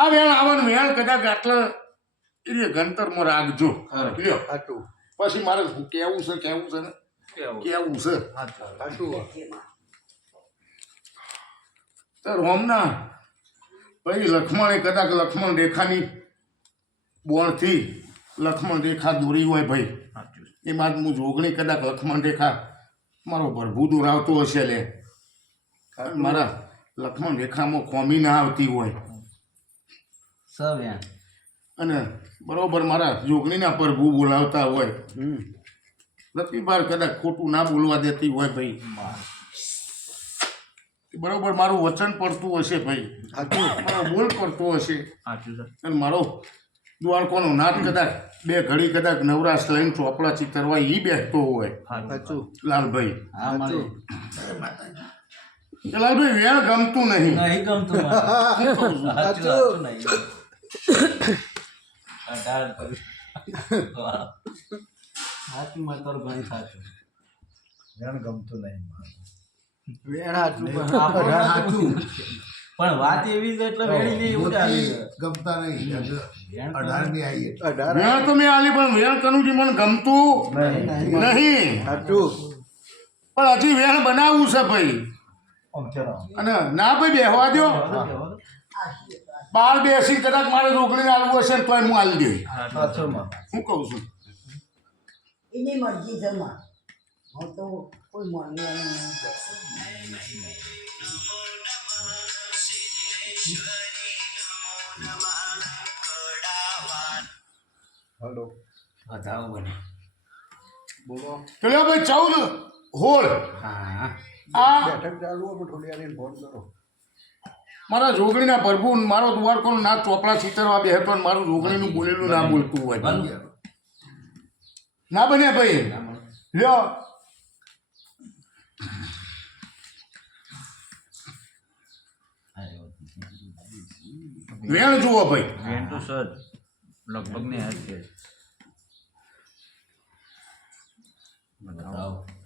આ વેણ આવવાનું વેણ કદાચ આટલા એ ગણતરમાં રાખજો લ્યો સાચું પછી મારે કેવું છે ને કેવું છે સાચું તો રોમના પછી લક્ષ્મણે કદાચ લક્ષ્મણ રેખાની બોણથી લક્ષ્મણ રેખા દોરી હોય ભાઈ એમાં હું જોગણી કદાચ લક્ષ્મણ રેખા મારો પ્રભુ દોરાવતો હશે લે મારા લક્ષ્મણ રેખામાં કોમી ના આવતી હોય અને બરોબર મારા જોગણીના પ્રભુ બોલાવતા હોય લક્ષ્મીબાર કદાચ ખોટું ના બોલવા દેતી હોય ભાઈ બરોબર મારું વચન પડતું હશે ભાઈ મારો બોલ પડતો હશે અને મારો દ્વારકોનો નાથ કદાચ બે ઘડી કદાચ નવરાશ લઈને ચોપડા ચિતરવા એ બેસતો હોય લાલભાઈ લાલભાઈ વેણ ગમતું નહીં ગમતું નહીં પણ વાત એવી છે એટલે વેણી ગમતા નહીં 18 ની આવી વેણ તો મેં આલી પણ વેણ કનુજી મને ગમતું નહીં પણ હજી વેણ બનાવવું છે ભાઈ અને ના ભાઈ બેહવા દો બાર બેસી કદાચ મારે રોકડીને આલવું હશે તોય હું આલી દે હું કહું છું એની મરજી જમા હું તો કોઈ માનવાનું હેલો વધાવો બને બોલો ચલો ભાઈ 14 હોળ હા આ બેઠક ચાલુ હોય થોડી વાર ફોન કરો મારા જોગણીના પ્રભુ મારો દ્વારકો ના ચોપડા ચિતરવા બેહતો ને મારું જોગણીનું બોલેલું ના બોલતું હોય ના બને ભાઈ લ્યો વેણ જુઓ ભાઈ વેણ તો સર લગભગ ને હાથ છે બતાવો